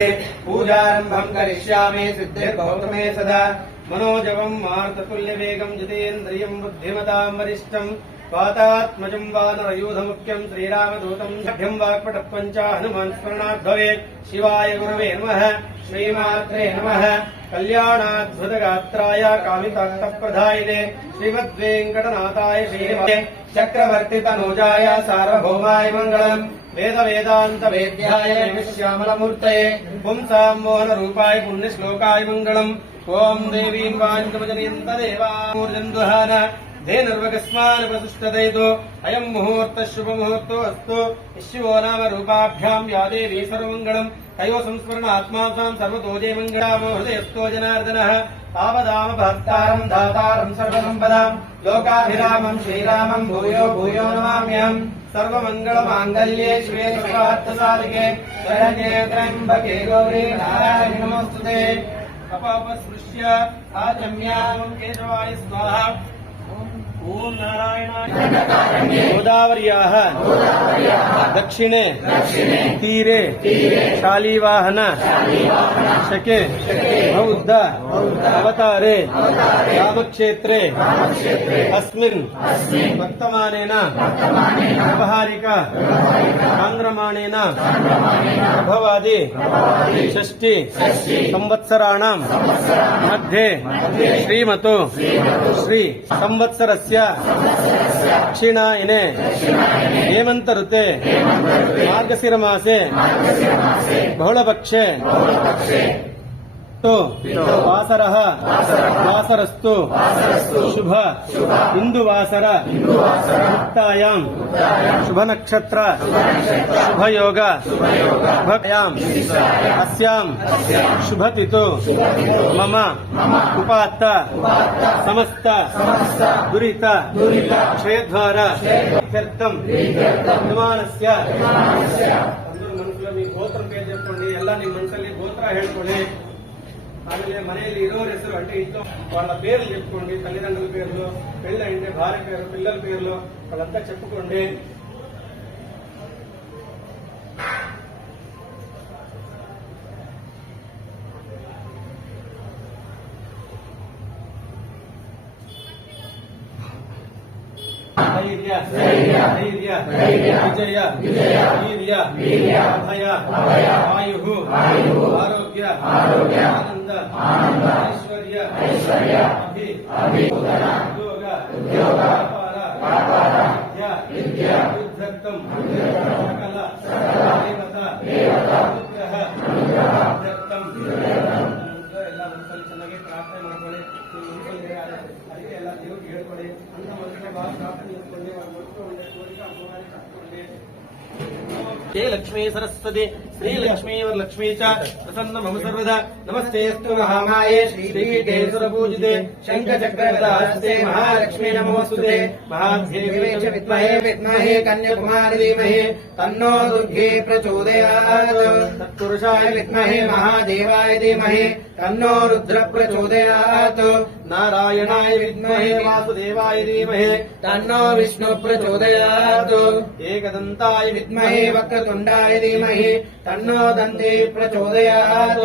पूजारंभं करिष्यामि सिद्धिर्भवतु सदा मनोजवं मारुततुल्यवेगं जितेन्द्रियं बुद्धिमतां वरिष्ठं वातात्मजं वानरयूथमुख्यं श्रीरामदूतं षड्ढ्यं वाक्पटत्वं च हनुमान् स्मरणात् भवेत्। शिवाय गुरवे नमः। श्रीमात्रे नमः। कल्याणाद्भुतगात्राय कामितार्थप्रदायिने श्रीमद्वेङ्कटनाथाय श्रीनिवासाय चक्रवर्तितनूजाय सार्वभौमाय मङ्गलम्। वेद वेदांत वेद्याय श्यामलमूर्तये पुंसां मोहनरूपाय पुण्यश्लोकाय मङ्गलम्। ओं देवीं वाञ्छमजनयन्त देवामूर्जन्दुहान धेनुर्वकस्मान् प्रतिष्ठतयतु अयं मुहूर्तः शुभमुहूर्तो अस्तु। शिवो नाम रूपाभ्यां या देवी सर्वमङ्गलम् तयोः संस्मरणात्मासां सर्वतो जयमङ्गलामो हृदयस्थो जनार्दनः तावदाम भक्तारं दातारं सर्वसम्पदां लोकाभिरामं श्रीरामं भूयो भूयो नमाम्यहम्। सर्वमङ्गलमाङ्गल्ये शिवे सर्वार्थसाधिके शरण्ये त्र्यम्बके गौरी नारायणि नमोऽस्तुते। अपस्पृश्य आचम्यां केशवाय स्वाहा। ओम नारायणाय। गोदावर्याः दक्षिणे तीरे शालीवाहन शके बौद्ध अवतारे रामक्षेत्रे अस्मिन् वर्तमानेन व्यवहारिक साङ्ग्रमणेन प्रभवादि षष्टि संवत्सराणां मध्ये श्रीमतो श्री संवत्सरस्य दक्षिणायने हेमंत ऋते मार्गशिर मासे बहुलपक्षे तो वासरः वासरस्तु शुभ इंदुवासर मुक्तायां शुभ नक्षत्र शुभ योग शुभयां अस्यां शुभतिथो मम उपात्त समस्त दुरित क्षेद्वार इत्यर्थं निर्माणस्य ಮನಸ್ಸಲ್ಲಿ ಗೋತ್ರ ಪೇಜ್ ಹೇಳ್ಕೊಂಡು ಎಲ್ಲ ನಿಮ್ಮ ಮನಸ್ಸಲ್ಲಿ ಗೋತ್ರ ಹೇಳ್ಕೊಳ್ಳಿ. ಆಮೇಲೆ ಮನೆಯಲ್ಲಿ ಇರೋರ ಹೆಸರು అంటే ఇంట్లో వాళ్ళ పేర్లు చెప్పుకోండి. తల్లిదండ్రుల పేర్లు, పెళ్ళి అంటే భార్య పేరు, పిల్లల పేర్లు వాళ్ళంతా చెప్పుకోండి. धैर्य धैर्य विजय वीर्य अभय आयु आरोग्य आनंद ऐश्वर्य उद्योग व्यापार विद्या उद्धर्तम सकल देवता अनुग्रह ಎಲ್ಲ ಮನಸ್ಸಲ್ಲಿ ಚೆನ್ನಾಗಿ ಪ್ರಾರ್ಥನೆ ಮಾಡ್ಕೊಳ್ಳಿ. ಅದಕ್ಕೆ ಎಲ್ಲ ದೇವ್ರಿಗೆ ಹೇಳ್ಕೊಳ್ಳಿ ಅಂತ ಮೊದಲನೇ ಭಾಗ ಪ್ರಾರ್ಥನೆ ಮಾಡ್ಕೊಳ್ಳಿ. हे लक्ष्मी सरस्वती श्री लक्ष्मी वरलक्ष्मी च प्रसन्न मम सर्वदा नमस्तेऽस्तु महामाये श्रीपीठे सुरपूजिते शङ्खचक्रगदाहस्ते महालक्ष्मी नमोऽस्तुते। महादेव्यै च विद्महे कन्याकुमारी धीमहि तन्नो दुर्गे प्रचोदयात्। तत्पुरुषाय विद्महे महादेवाय धीमहि तन्नो रुद्र प्रचोदयात्। नारायणाय विद्महे वासुदेवाय धीमहि तन्नो विष्णु प्रचोदयात्। एकदन्ताय विद्महे वक्रतुण्डाय धीमहि तन्नो दन्ती प्रचोदयात्।